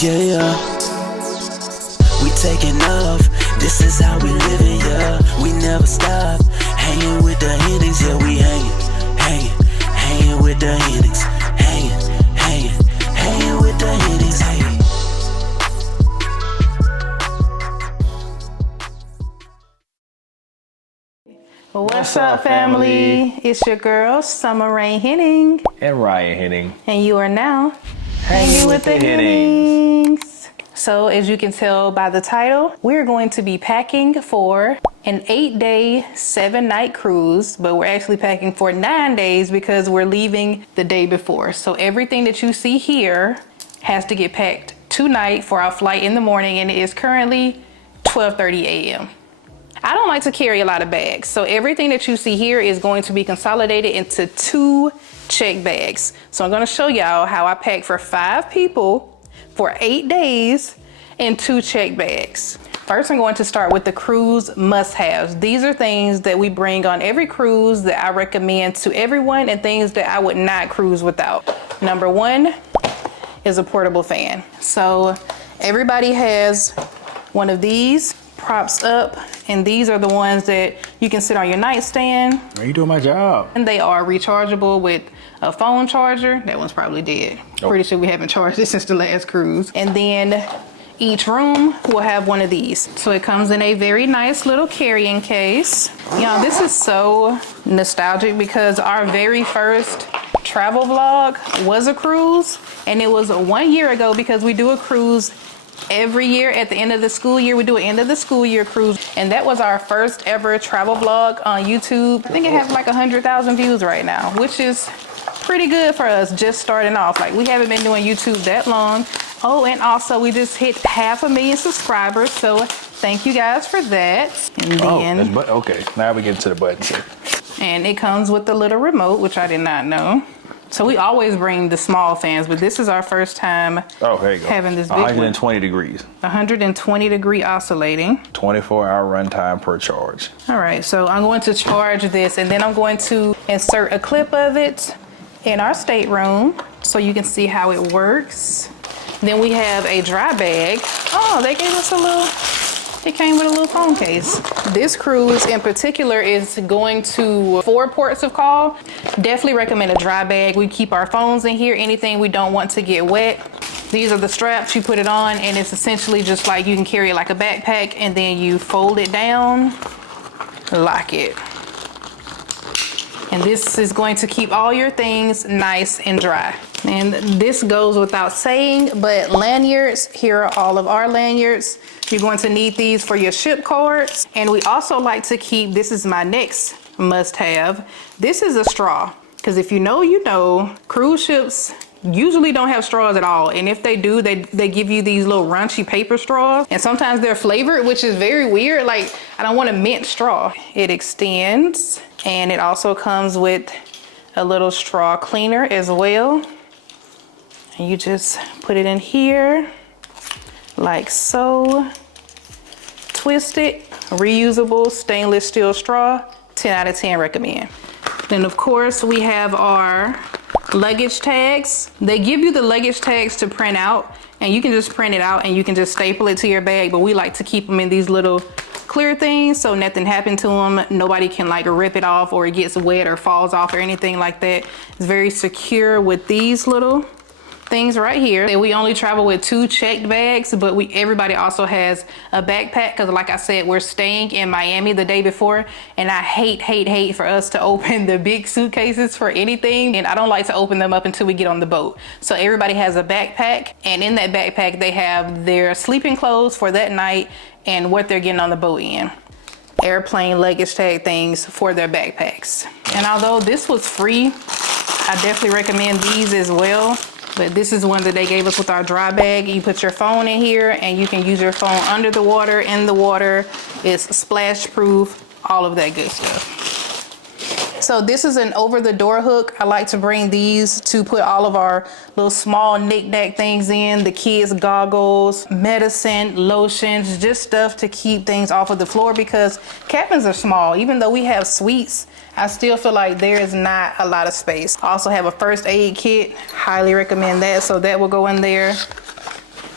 Yeah, we taking off. This is how we living, yeah. We never stop. Hanging with the Hennings, yeah, we hanging with the Hennings. Hanging with the Hennings, What's up, family? It's your girl, SummerReignHenning. And Ryan Henning. And you are now hanging with the Hennings. So, as you can tell by the title, we're going to be packing for an 8-day, 7-night cruise, but we're actually packing for 9 days because we're leaving the day before. So everything that you see here has to get packed tonight for our flight in the morning, and it is currently 12:30 a.m. I don't like to carry a lot of bags, so everything that you see here is going to be consolidated into 2 check bags. So I'm going to show y'all how I pack for 5 people for 8 days in 2 check bags. First, I'm going to start with the cruise must-haves. These are things that we bring on every cruise that I recommend to everyone, and things that I would not cruise without. Number 1 is a portable fan. So everybody has one of these props up, and these are the ones that you can sit on your nightstand. Are you doing my job? And they are rechargeable with a phone charger. That one's probably dead. Oh. Pretty sure we haven't charged it since the last cruise. And then each room will have one of these. So it comes in a very nice little carrying case. Y'all, this is so nostalgic because our very first travel vlog was a cruise, and it was 1 year ago because we do a cruise every year at the end of the school year. We do an end of the school year cruise, and that was our first ever travel vlog on YouTube. I think it has like 100,000 views right now, which is pretty good for us just starting off. Like, we haven't been doing YouTube that long. Oh, and also we just hit 500,000 subscribers, so thank you guys for that. And then, okay, now we get to the buttons here. And it comes with the little remote, which I did not know. So we always bring the small fans, but this is our first time having this big 120 degrees. 120 degree oscillating. 24-hour runtime per charge. All right, so I'm going to charge this, and then I'm going to insert a clip of it in our stateroom so you can see how it works. Then we have a dry bag. Oh, they gave us it came with a little phone case. This cruise in particular is going to 4 ports of call. Definitely recommend a dry bag. We keep our phones in here, anything we don't want to get wet. These are the straps, you put it on, and it's essentially just like you can carry it like a backpack, and then you fold it down, lock it. And this is going to keep all your things nice and dry. And this goes without saying, but lanyards, here are all of our lanyards. You're going to need these for your ship cards. And we also like to keep, this is my next must-have, this is a straw. Because if you know, you know, cruise ships usually don't have straws at all. And if they do, they give you these little raunchy paper straws. And sometimes they're flavored, which is very weird. Like, I don't want a mint straw. It extends, and it also comes with a little straw cleaner as well. And you just put it in here like so. Twist it. Reusable stainless steel straw. 10 out of 10 recommend. Then of course we have our luggage tags. They give you the luggage tags to print out, and you can just print it out and you can just staple it to your bag, but we like to keep them in these little clear things so nothing happened to them. Nobody can like rip it off or it gets wet or falls off or anything like that. It's very secure with these little things right here. We only travel with 2 checked bags, but everybody also has a backpack because, like I said, we're staying in Miami the day before, and I hate for us to open the big suitcases for anything, and I don't like to open them up until we get on the boat. So everybody has a backpack, and in that backpack they have their sleeping clothes for that night and what they're getting on the boat in. Airplane luggage tag things for their backpacks. And although this was free, I definitely recommend these as well. But this is one that they gave us with our dry bag. You put your phone in here, and you can use your phone under the water, in the water. It's splash proof, all of that good stuff. So this is an over the door hook. I like to bring these to put all of our little small knick-knack things in. The kids' goggles, medicine, lotions, just stuff to keep things off of the floor because cabins are small. Even though we have suites, I still feel like there is not a lot of space. I also have a first aid kit. Highly recommend that. So that will go in there.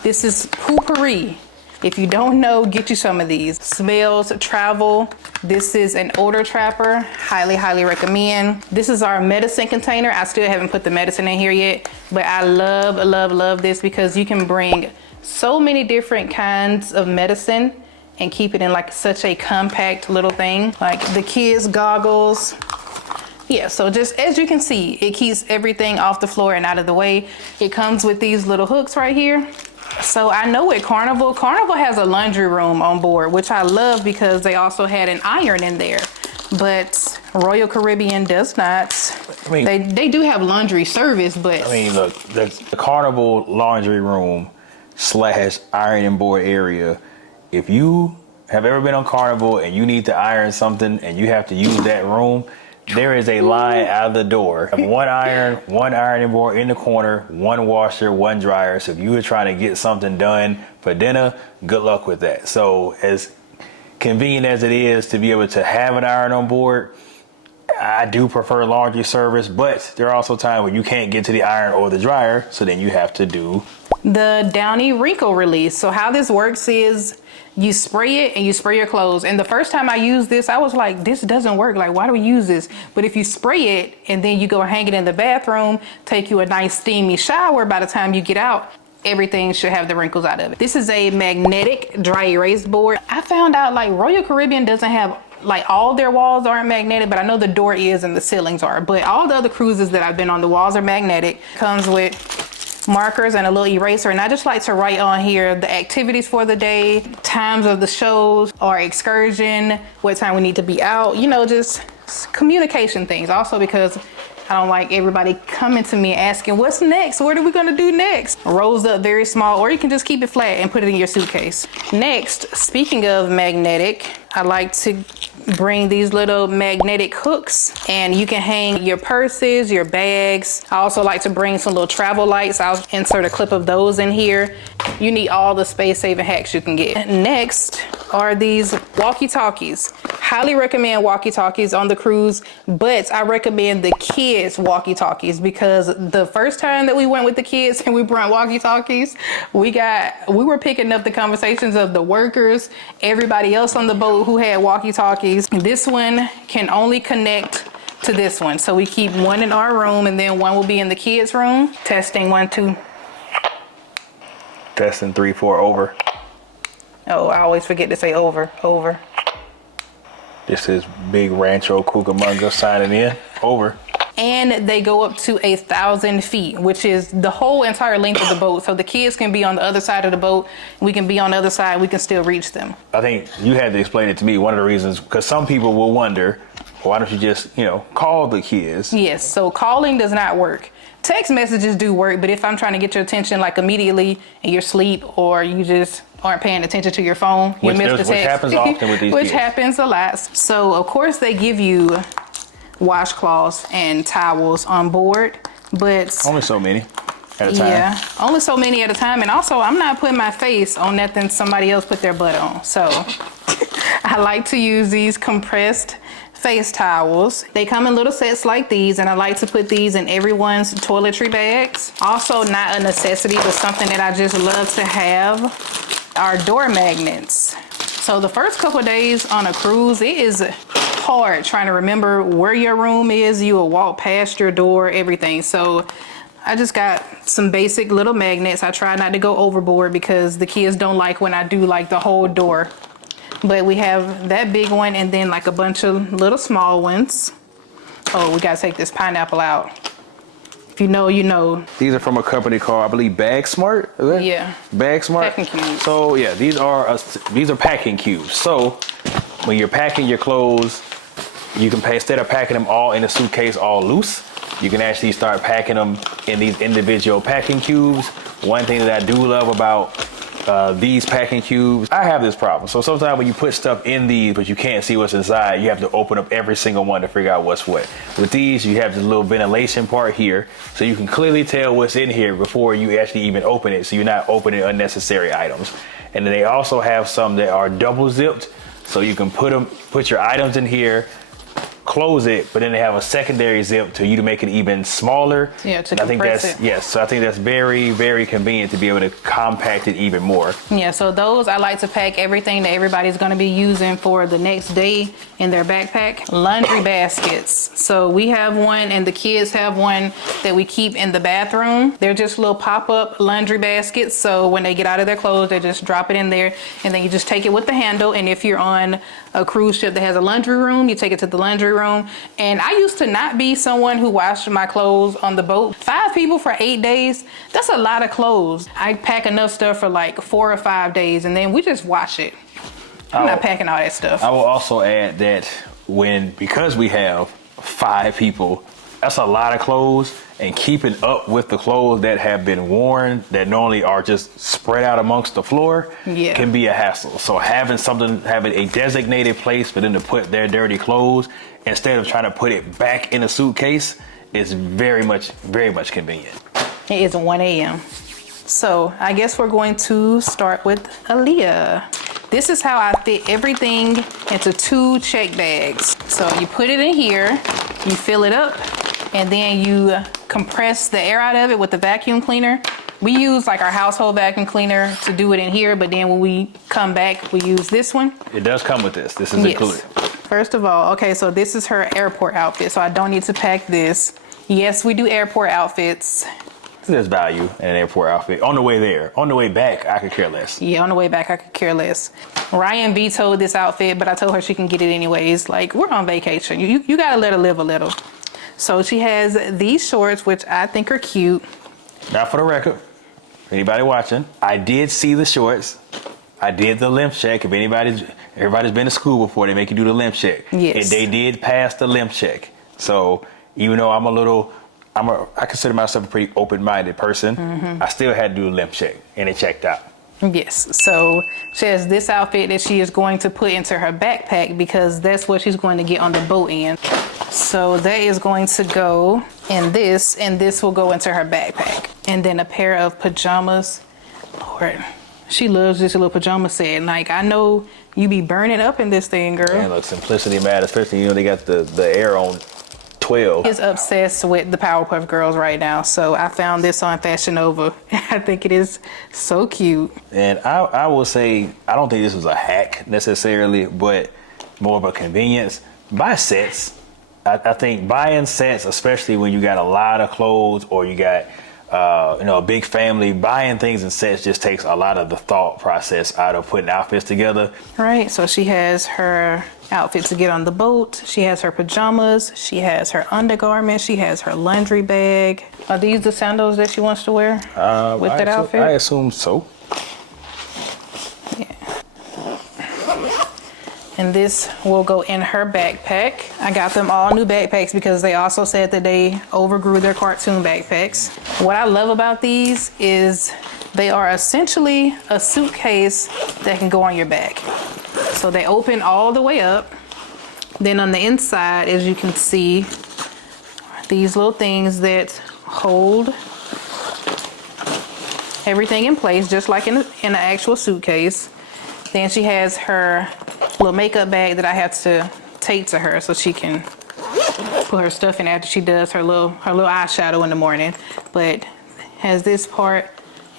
This is Poopery. If you don't know, get you some of these. Smells Travel. This is an odor trapper. Highly, highly recommend. This is our medicine container. I still haven't put the medicine in here yet, but I love, love, love this because you can bring so many different kinds of medicine and keep it in like such a compact little thing. Like the kids' goggles. Yeah, so just as you can see, it keeps everything off the floor and out of the way. It comes with these little hooks right here. So I know at Carnival has a laundry room on board, which I love because they also had an iron in there. But Royal Caribbean does not. I mean, they do have laundry service, but I mean, look, the Carnival laundry room / ironing board area. If you have ever been on Carnival and you need to iron something and you have to use that room, there is a line out of the door. One iron, one ironing board in the corner, one washer, one dryer. So if you were trying to get something done for dinner, good luck with that. So as convenient as it is to be able to have an iron on board, I do prefer laundry service, but there are also times when you can't get to the iron or the dryer. So then you have to do the Downy Wrinkle Release. So how this works is you spray it and you spray your clothes. And the first time I used this, I was like, this doesn't work. Like, why do we use this? But if you spray it and then you go hang it in the bathroom, take you a nice steamy shower, by the time you get out, everything should have the wrinkles out of it. This is a magnetic dry erase board. I found out like Royal Caribbean doesn't have, like all their walls aren't magnetic, but I know the door is and the ceilings are. But all the other cruises that I've been on, the walls are magnetic. Comes with markers and a little eraser, and I just like to write on here the activities for the day, times of the shows or excursion, what time we need to be out, you know, just communication things. Also because I don't like everybody coming to me asking what's next, what are we gonna do next. Rolls up very small, or you can just keep it flat and put it in your suitcase. Next, speaking of magnetic, I like to bring these little magnetic hooks, and you can hang your purses, your bags. I also like to bring some little travel lights. I'll insert a clip of those in here. You need all the space saving hacks you can get. Next are these walkie-talkies. Highly recommend walkie-talkies on the cruise, but I recommend the kids walkie-talkies because the first time that we went with the kids and we brought walkie-talkies, we were picking up the conversations of the workers, everybody else on the boat who had walkie-talkies. This one can only connect to this one. So we keep one in our room and then one will be in the kids' room. Testing 1, 2. testing 3, 4, over. Oh, I always forget to say over. This is Big Rancho Cucamonga signing in. Over. And they go up to 1,000 feet, which is the whole entire length of the boat. So the kids can be on the other side of the boat. We can be on the other side. We can still reach them. I think you had to explain it to me. One of the reasons, because some people will wonder, why don't you just, call the kids? Yes. So calling does not work. Text messages do work, but if I'm trying to get your attention like immediately and you're asleep or you just aren't paying attention to your phone, you miss the text. Which happens often with these Which kids. happens a lot. So of course they give you washcloths and towels on board, but only so many at a time. Yeah, only so many at a time. And also I'm not putting my face on nothing somebody else put their butt on. So I like to use these compressed face towels. They come in little sets like these, and I like to put these in everyone's toiletry bags. Also not a necessity, but something that I just love to have are door magnets. So the first couple of days on a cruise, it is hard trying to remember where your room is. You will walk past your door, everything. So I just got some basic little magnets. I try not to go overboard because the kids don't like when I do like the whole door. But we have that big one and then like a bunch of little small ones. Oh, we gotta take this pineapple out. If you know, you know. These are from a company called, I believe, Bag Smart. Is it? Yeah. Bag Smart. Packing cubes. So yeah, these are packing cubes. So when you're packing your clothes, you can instead of packing them all in a suitcase all loose, you can actually start packing them in these individual packing cubes. One thing that I do love about these packing cubes, I have this problem. So sometimes when you put stuff in these but you can't see what's inside, you have to open up every single one to figure out what's what. With these, you have this little ventilation part here, so you can clearly tell what's in here before you actually even open it, so you're not opening unnecessary items. And then they also have some that are double zipped, so you can put your items in here, close it, but then they have a secondary zip to you to make it even smaller. Yeah, to I think compress that's it. yes. So I think that's very, very convenient to be able to compact it even more. Yeah, so those I like to pack everything that everybody's going to be using for the next day in their backpack. Laundry baskets. So we have one and the kids have one that we keep in the bathroom. They're just little pop-up laundry baskets. So when they get out of their clothes, they just drop it in there and then you just take it with the handle. And if you're on a cruise ship that has a laundry room, you take it to the laundry room. And I used to not be someone who washed my clothes on the boat. 5 people for 8 days, that's a lot of clothes. I pack enough stuff for like 4 or 5 days and then we just wash it. I'm not packing all that stuff. I will also add that because we have 5 people, that's a lot of clothes, and keeping up with the clothes that have been worn that normally are just spread out amongst the floor can be a hassle. So having a designated place for them to put their dirty clothes instead of trying to put it back in a suitcase is very much convenient. It is 1 a.m. So I guess we're going to start with Aaliyah. This is how I fit everything into 2 check bags. So you put it in here, you fill it up, and then you compress the air out of it with the vacuum cleaner. We use like our household vacuum cleaner to do it in here, but then when we come back, we use this one. It does come with this. This is included. First of all, okay, so this is her airport outfit, so I don't need to pack this. Yes, we do airport outfits. There's value in an airport outfit. On the way there. On the way back, I could care less. Yeah, on the way back, I could care less. Ryan vetoed this outfit, but I told her she can get it anyways. Like, we're on vacation. You gotta let her live a little. So she has these shorts, which I think are cute. Now for the record, anybody watching, I did see the shorts. I did the limp check. If everybody's been to school before, they make you do the limp check. Yes. And they did pass the limp check. So even though I consider myself a pretty open-minded person, I still had to do a limp check, and it checked out. Yes, so she has this outfit that she is going to put into her backpack because that's what she's going to get on the boat in. So that is going to go in this, and this will go into her backpack. And then a pair of pajamas. Lord, she loves this little pajama set. Like, I know you be burning up in this thing, girl. And look, simplicity matters, especially, they got the air on 12. Is obsessed with the Powerpuff Girls right now, so I found this on Fashion Nova. I think it is so cute. And I will say, I don't think this was a hack necessarily, but more of a convenience. Buy sets. I think buying sets, especially when you got a lot of clothes or you got a big family, buying things in sets just takes a lot of the thought process out of putting outfits together. Right, so she has her outfit to get on the boat. She has her pajamas. She has her undergarments. She has her laundry bag. Are these the sandals that she wants to wear with that outfit? I assume so. Yeah. And this will go in her backpack. I got them all new backpacks because they also said that they overgrew their cartoon backpacks. What I love about these is they are essentially a suitcase that can go on your back. So they open all the way up. Then on the inside, as you can see, these little things that hold everything in place, just like in an actual suitcase. Then she has her little makeup bag that I have to take to her so she can put her stuff in after she does her little eyeshadow in the morning. But has this part,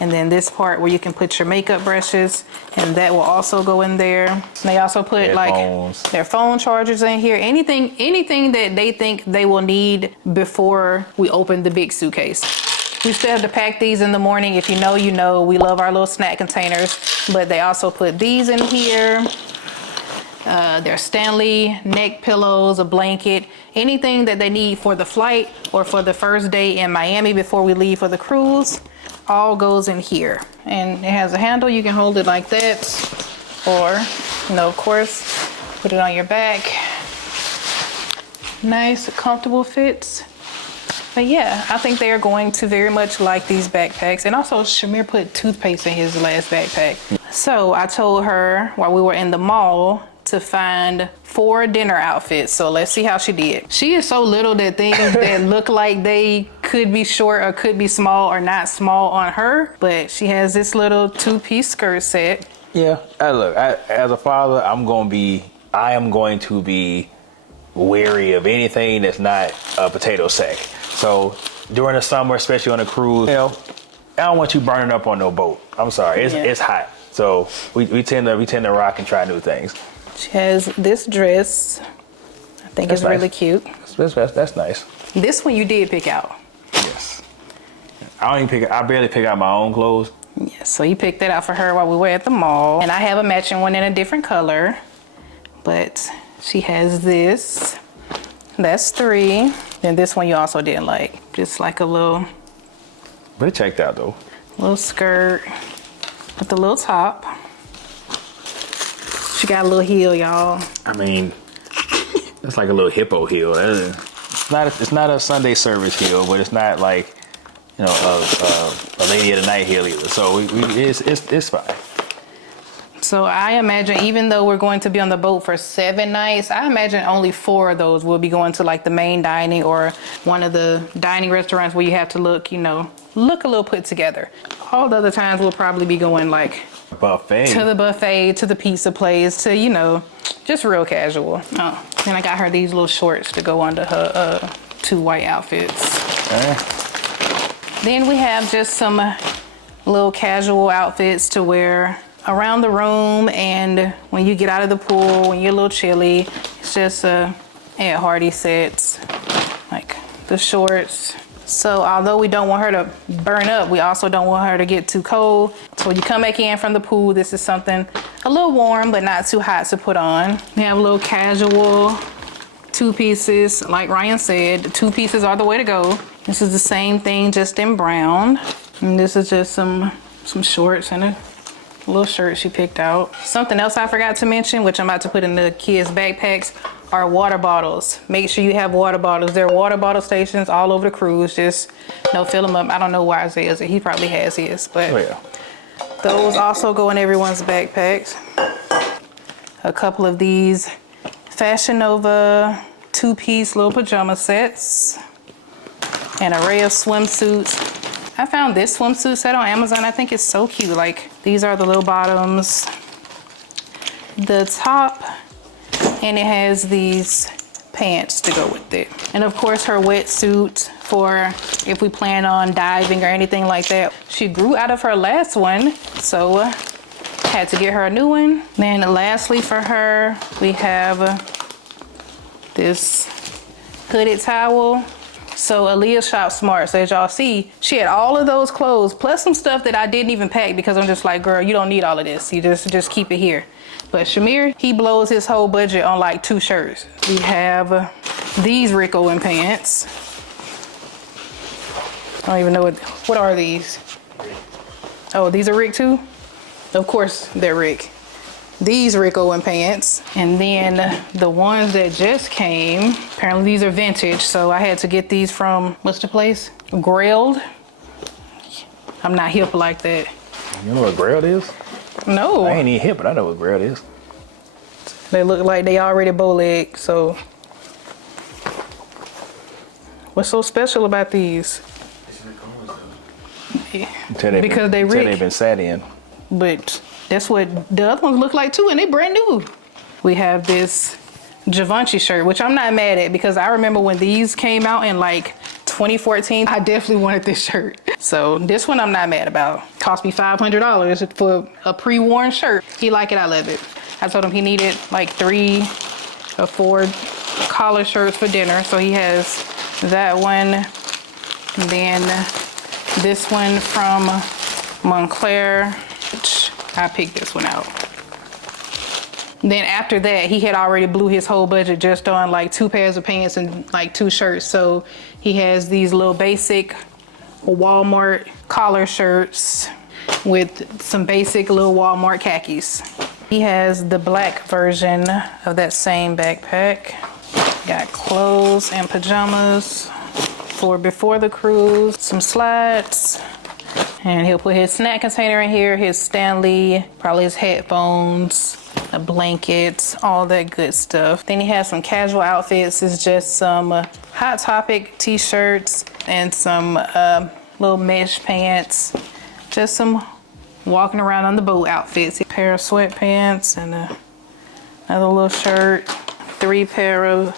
and then this part where you can put your makeup brushes, and that will also go in there. And they also put Headphones. like their phone chargers in here. Anything that they think they will need before we open the big suitcase. We still have to pack these in the morning. If you know, you know. We love our little snack containers, but they also put these in here. Their Stanley neck pillows, a blanket, anything that they need for the flight or for the first day in Miami before we leave for the cruise, all goes in here. And it has a handle, you can hold it like that, or, of course, put it on your back. Nice, comfortable fits. But yeah, I think they are going to very much like these backpacks. And also, Shamir put toothpaste in his last backpack. So I told her while we were in the mall to find 4 dinner outfits. So let's see how she did. She is so little that things that look like they could be short or could be small or not small on her. But she has this little 2-piece skirt set. Yeah, look, as a father, I am going to be wary of anything that's not a potato sack. So during the summer, especially on a cruise, you know, I don't want you burning up on no boat. I'm sorry, it's hot. So we tend to rock and try new things. She has this dress. I think it's really cute. That's nice. This one you did pick out. Yes. I barely pick out my own clothes. Yeah, so you picked that out for her while we were at the mall. And I have a matching one in a different color. But she has this. That's 3. Then this one you also didn't like. Just like a little... But it checked out though. Little skirt with the little top. She got a little heel, y'all. I mean, it's like a little hippo heel. It's not a Sunday service heel, but it's not like, you know, a lady of the night heel either. So it's fine. So I imagine, even though we're going to be on the boat for 7 nights, I imagine only 4 of those will be going to like the main dining or one of the dining restaurants where you have to look, you know, look a little put together. All the other times we'll probably be going like Buffet. To the buffet, to the pizza place, to, you know, just real casual. Oh, and I got her these little shorts to go under her 2 white outfits. Then we have just some little casual outfits to wear around the room, and when you get out of the pool, when you're a little chilly. It's just Ed Hardy sets, like the shorts. So although we don't want her to burn up, we also don't want her to get too cold. So when you come back in from the pool, this is something a little warm but not too hot to put on. We have a little casual 2 pieces. Like Ryan said, 2 pieces are the way to go. This is the same thing, just in brown. And this is just some shorts and a little shirt she picked out. Something else I forgot to mention, which I'm about to put in the kids' backpacks, are water bottles. Make sure you have water bottles. There are water bottle stations all over the cruise. Just, you know, fill them up. I don't know why Isaiah's it. He probably has his, but those also go in everyone's backpacks. A couple of these Fashion Nova 2-piece little pajama sets. An array of swimsuits. I found this swimsuit set on Amazon. I think it's so cute. Like, these are the little bottoms. The top, and it has these pants to go with it. And of course her wetsuit for if we plan on diving or anything like that. She grew out of her last one, so had to get her a new one. Then lastly for her, we have this hooded towel. So Aaliyah shopped smart. So as y'all see, she had all of those clothes plus some stuff that I didn't even pack because I'm just like, girl, you don't need all of this. You just keep it here. But Shamir, he blows his whole budget on like 2 shirts. We have these Rick Owen pants. I don't even know what are these? Oh, these are Rick too? Of course they're Rick. These Rick Owen pants. And then the ones that just came, apparently these are vintage, so I had to get these from, what's the place? Grailed. I'm not hip like that. You know what Grailed is? No. I ain't even hip, but I know what Grailed is. They look like they already bow-legged, so. What's so special about these? Yeah. Because they Rick. Until they've been sat in. But that's what the other ones look like too, and they brand new. We have this Givenchy shirt, which I'm not mad at because I remember when these came out in like 2014, I definitely wanted this shirt. So this one I'm not mad about. Cost me $500 for a pre-worn shirt. He like it, I love it. I told him he needed like 3 or 4 collar shirts for dinner. So he has that one. And then this one from Montclair. I picked this one out. Then after that, he had already blew his whole budget just on like 2 pairs of pants and like 2 shirts. So he has these little basic Walmart collar shirts with some basic little Walmart khakis. He has the black version of that same backpack. Got clothes and pajamas for before the cruise, some slides, and he'll put his snack container in here, his Stanley, probably his headphones, a blanket, all that good stuff. Then he has some casual outfits. It's just some Hot Topic t-shirts and some little mesh pants. Just some walking around on the boat outfits. A pair of sweatpants and another little shirt. 3 pair of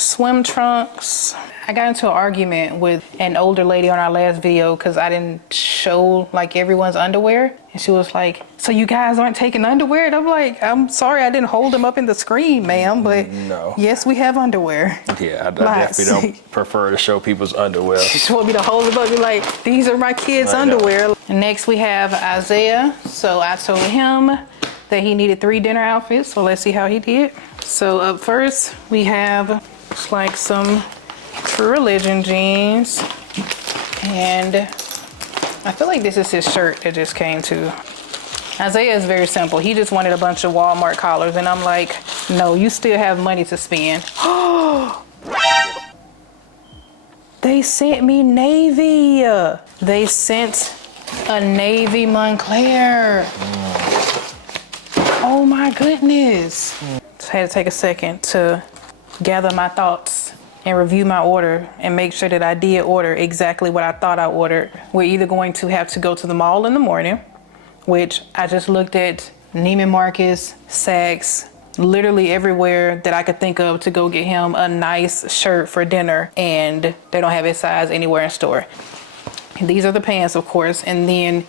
swim trunks. I got into an argument with an older lady on our last video because I didn't show like everyone's underwear. And she was like, so you guys aren't taking underwear? And I'm like, I'm sorry, I didn't hold them up in the screen, ma'am, but no. Yes, we have underwear. Yeah, I definitely don't prefer to show people's underwear. She just want me to hold them up and be like, these are my kids' underwear. And next we have Isaiah. So I told him that he needed 3 dinner outfits. So let's see how he did. So up first we have, looks like some True Religion jeans. And I feel like this is his shirt that just came too. Isaiah is very simple. He just wanted a bunch of Walmart collars. And I'm like, no, you still have money to spend. They sent me navy. They sent a navy Montclair. Oh my goodness. Just had to take a second to gather my thoughts and review my order and make sure that I did order exactly what I thought I ordered. We're either going to have to go to the mall in the morning, which I just looked at Neiman Marcus, Saks, literally everywhere that I could think of to go get him a nice shirt for dinner, and they don't have his size anywhere in store. These are the pants, of course, and then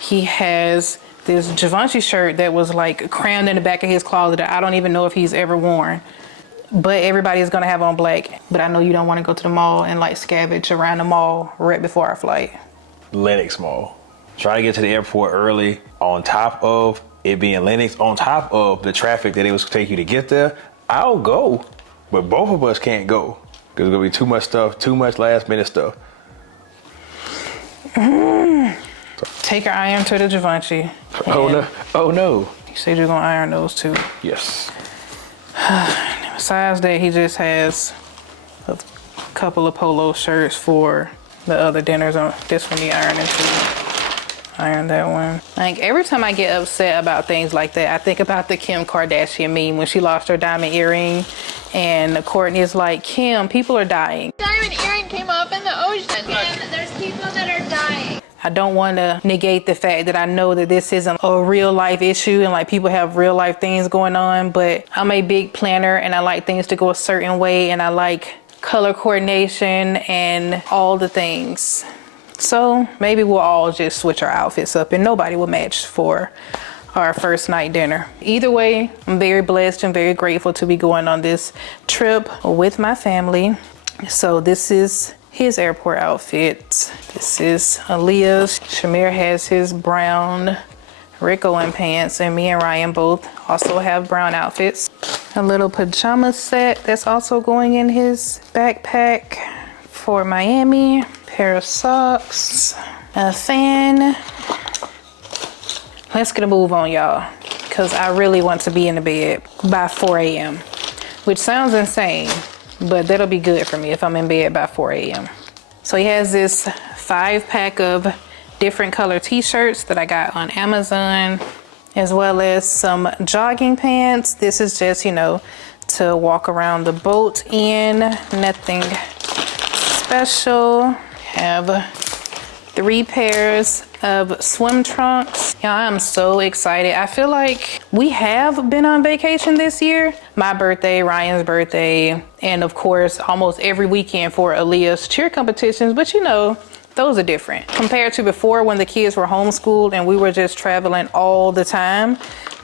he has this Givenchy shirt that was like crammed in the back of his closet that I don't even know if he's ever worn. But everybody is gonna have on black. But I know you don't want to go to the mall and like scavenge around the mall right before our flight. Lenox Mall. Try to get to the airport early, on top of it being Lenox, on top of the traffic that it was take you to get there. I'll go, but both of us can't go. There's gonna be too much stuff, too much last minute stuff. Take your iron to the Givenchy. Oh no, oh no. You said you're gonna iron those too. Yes. Besides that, he just has a couple of polo shirts for the other dinners. On this one, he ironing too. Iron that one. Like every time I get upset about things like that, I think about the Kim Kardashian meme when she lost her diamond earring, and Courtney is like, Kim, people are dying. Diamond earring came off in the ocean, and there's people that are dying. I don't want to negate the fact that I know that this isn't a real life issue and like people have real life things going on, but I'm a big planner and I like things to go a certain way, and I like color coordination and all the things. So maybe we'll all just switch our outfits up and nobody will match for our first night dinner. Either way, I'm very blessed and very grateful to be going on this trip with my family. So this is his airport outfit. This is Aaliyah's. Shamir has his brown Rick Owen pants, and me and Ryan both also have brown outfits. A little pajama set that's also going in his backpack for Miami. Pair of socks, a fan. Let's get a move on, y'all, because I really want to be in the bed by 4 a.m., which sounds insane, but that'll be good for me if I'm in bed by 4 a.m. So he has this 5-pack of different color t-shirts that I got on Amazon, as well as some jogging pants. This is just, you know, to walk around the boat in, nothing special. Have 3 pairs of swim trunks. Yeah, I'm so excited. I feel like we have been on vacation this year. My birthday, Ryan's birthday, and of course, almost every weekend for Aaliyah's cheer competitions. But you know, those are different. Compared to before when the kids were homeschooled and we were just traveling all the time,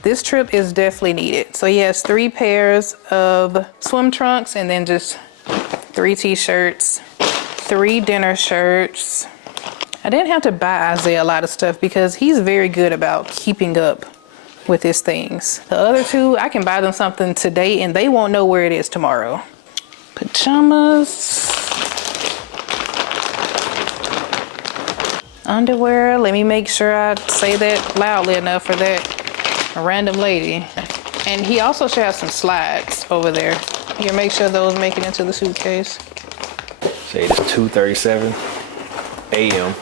this trip is definitely needed. So he has 3 pairs of swim trunks and then just 3 t-shirts, 3 dinner shirts. I didn't have to buy Isaiah a lot of stuff because he's very good about keeping up with his things. The other 2, I can buy them something today and they won't know where it is tomorrow. Pajamas. Underwear. Let me make sure I say that loudly enough for that random lady. And he also should have some slides over there. You can make sure those make it into the suitcase. Say it's 2:37 a.m.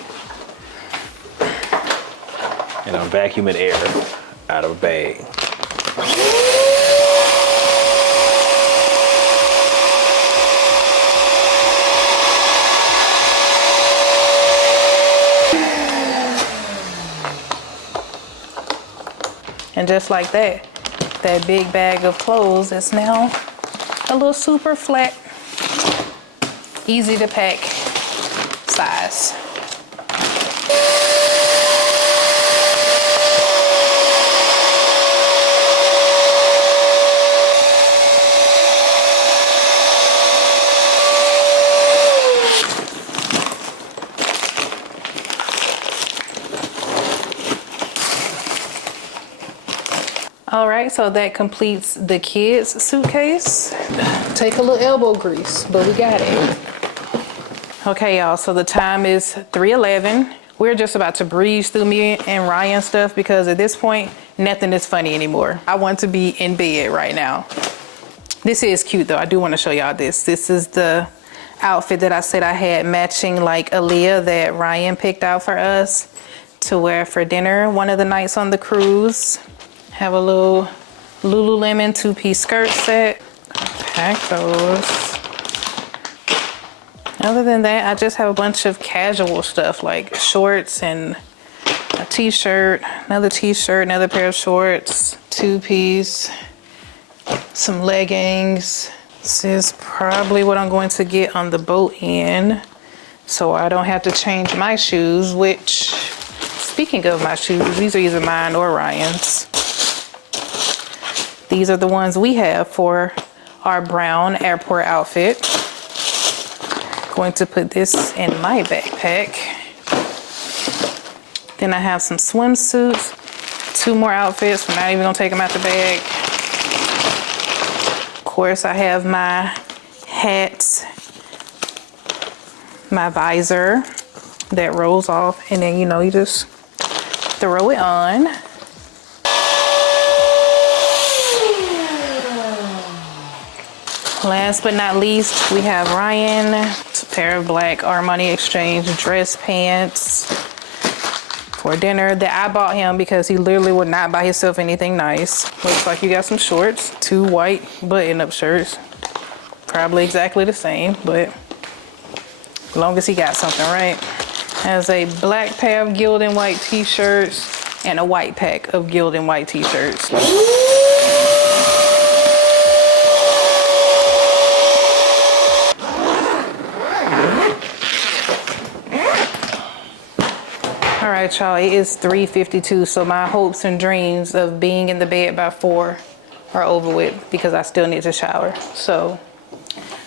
and I'm vacuuming air out of a bag. And just like that, that big bag of clothes is now a little super flat. easy to pack size. All right, so that completes the kids' suitcase. Take a little elbow grease, but we got it. Okay, y'all, so the time is 3:11. We're just about to breeze through me and Ryan's stuff because at this point, nothing is funny anymore. I want to be in bed right now. This is cute though. I do want to show y'all this. This is the outfit that I said I had matching like Aaliyah that Ryan picked out for us to wear for dinner one of the nights on the cruise. Have a little Lululemon 2-piece skirt set. Pack those. Other than that, I just have a bunch of casual stuff like shorts and a t-shirt, another pair of shorts, 2-piece, some leggings. This is probably what I'm going to get on the boat in so I don't have to change my shoes, which, speaking of my shoes, these are either mine or Ryan's. These are the ones we have for our brown airport outfit. Going to put this in my backpack. Then I have some swimsuits, 2 more outfits. We're not even gonna take them out the bag. Of course, I have my hats, my visor that rolls off, and then you just throw it on. Last but not least, we have Ryan. It's a pair of black Armani Exchange dress pants for dinner that I bought him because he literally would not buy himself anything nice. Looks like you got some shorts, 2 white button-up shirts. Probably exactly the same, but as long as he got something, right? Has a black pair of gilded white t-shirts and a white pack of gilded white t-shirts. All right, y'all, it is 3:52, so my hopes and dreams of being in the bed by 4 are over with because I still need to shower. So,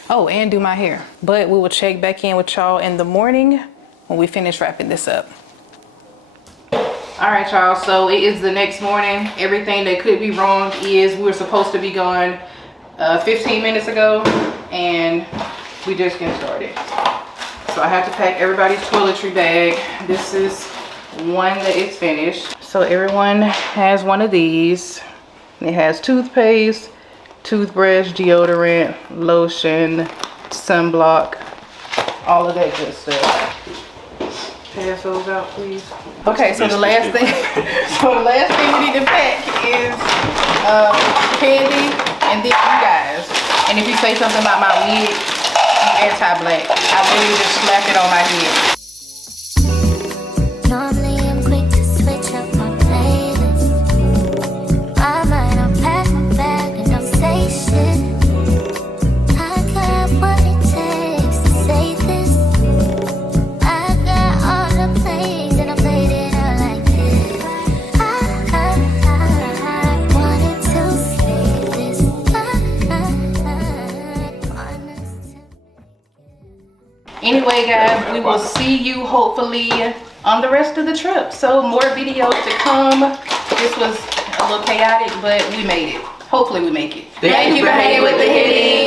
oh, and do my hair. But we will check back in with y'all in the morning when we finish wrapping this up. All right, y'all, so it is the next morning. Everything that could be wrong is we were supposed to be gone 15 minutes ago, and we just getting started. So I have to pack everybody's toiletry bag. This is one that is finished. So everyone has one of these. It has toothpaste, toothbrush, deodorant, lotion, sunblock, all of that good stuff. Pass those out, please. Okay, so the last thing we need to pack is candy, and then you guys. And if you say something about my wig, you anti-black. I literally just slapped it on my head. Normally I'm quick to switch up my playlist. I might unpack my bag and don't say shit. I got what it takes to say this. I got all the plays and I played it out like this. I wanted to say this. Anyway, guys, we will see you hopefully on the rest of the trip. So more videos to come. This was a little chaotic, but we made it. Hopefully we make it. Thank you for hanging with the Henning.